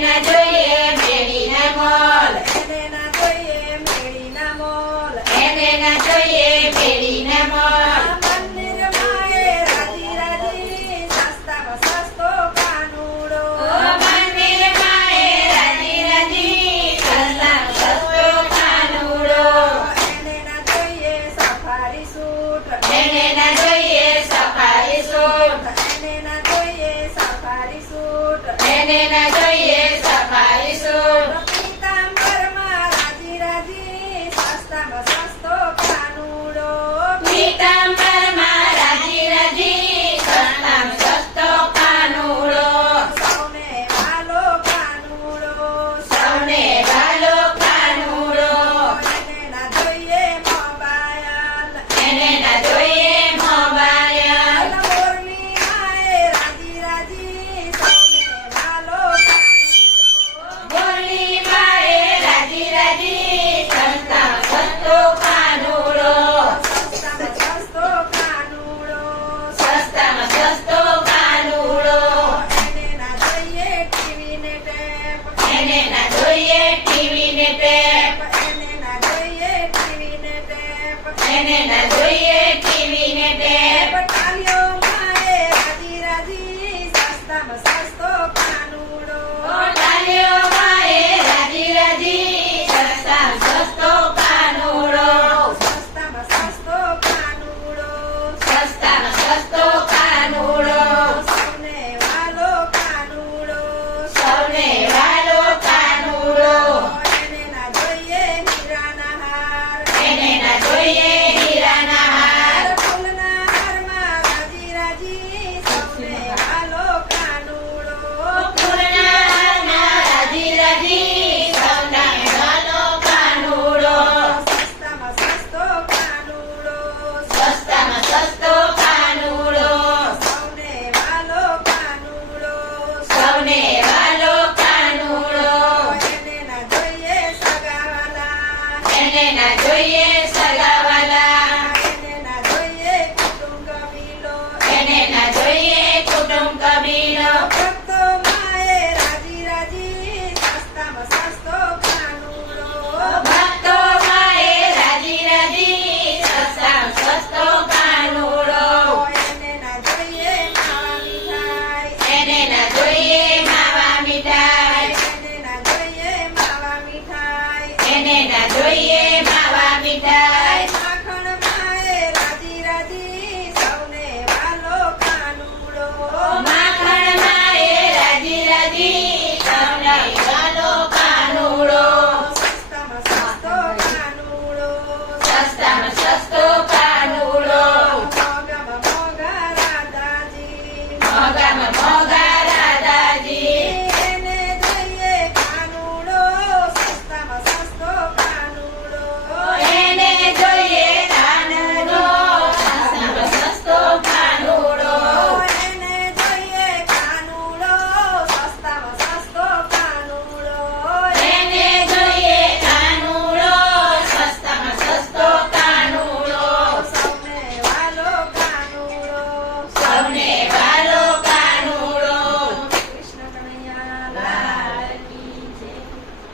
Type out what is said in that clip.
ના જોઈએ મેળીના મોલ એને ના જોઈએ મેળીના મોલ એને ના જોઈએ મેળીના મોલ મંદિરમાં એ રાજી રાજી સસ્તામાં સસ્તો કાનુડો મંદિરમાં એ રાજી રાજી સસ્તામાં સસ્તો કાનુડો એને ના જોઈએ સફારી સૂટ એને ના જોઈએ સફારી સૂટ એને ના જોઈએ સફારી સૂટ એને ના જોઈએ સફારી સૂટ પીતાંબરમાં રાજી રાજી સસ્તામાં સસ્તો કાનુડો પીતાંબરમાં રાજી રાજી સસ્તામાં સસ્તો કાનુડો સૌને વાલો કાનુડો સૌને વાલો કાનુડો એને ના જોઈએ મોબાઈલ એને ના જોઈએ મોબાઈલ મોરલીમાં એ રાજી રાજી સૌને વાલો કાનુડો બોલી મારે રાજી રાજી સસ્તામાં સસ્તો કાનુડો સસ્તામાં સસ્તો કાનુડો સસ્તામાં સસ્તો કાનુડો એને ના જોઈએ ટીવી ને ટેપ એને ના